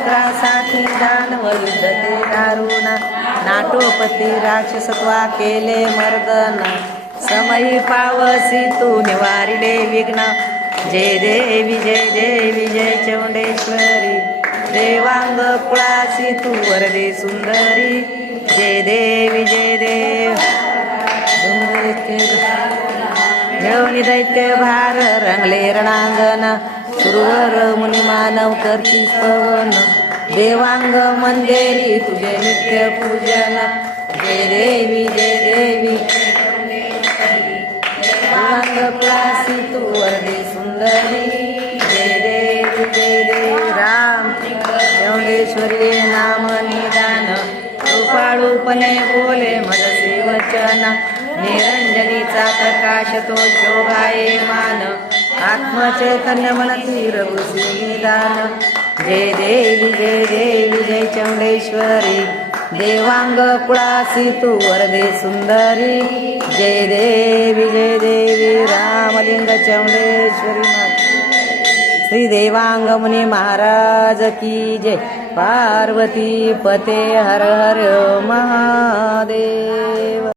शस्त्रासाठी दानव युद्ध ते दारुण नाटोपती राक्षसत्वा केले मर्दन समयी पावसी तू निवारिले विघ्न जय देवी जय चौंडेश्वरी देवांग कुळासी तू वरदे सुंदरी जय देवी घेऊन दैत्य भार रंगले रणांगण सुरवर मुनी मानव करती पवन देवांग मंदिरी तुझे नित्य पूजन जय देवी देवांग कुळासी तू वरदे सुंदरी जय देवी राम चौंडेश्वरी नाम निदान कृपाळूपणे बोले मदसी वचन निरंजनीचा प्रकाश तो शोभाये मान आत्मचैतन्य मनसी रघुसी निदान जय देवी जय चौंडेश्वरी देवांग कुळासी तू वरदे सुंदरी जय देवी रामलिंग चौंडेश्वरी श्री देवांग मुनी महाराज की जय पार्वती पते हर हर महादेव।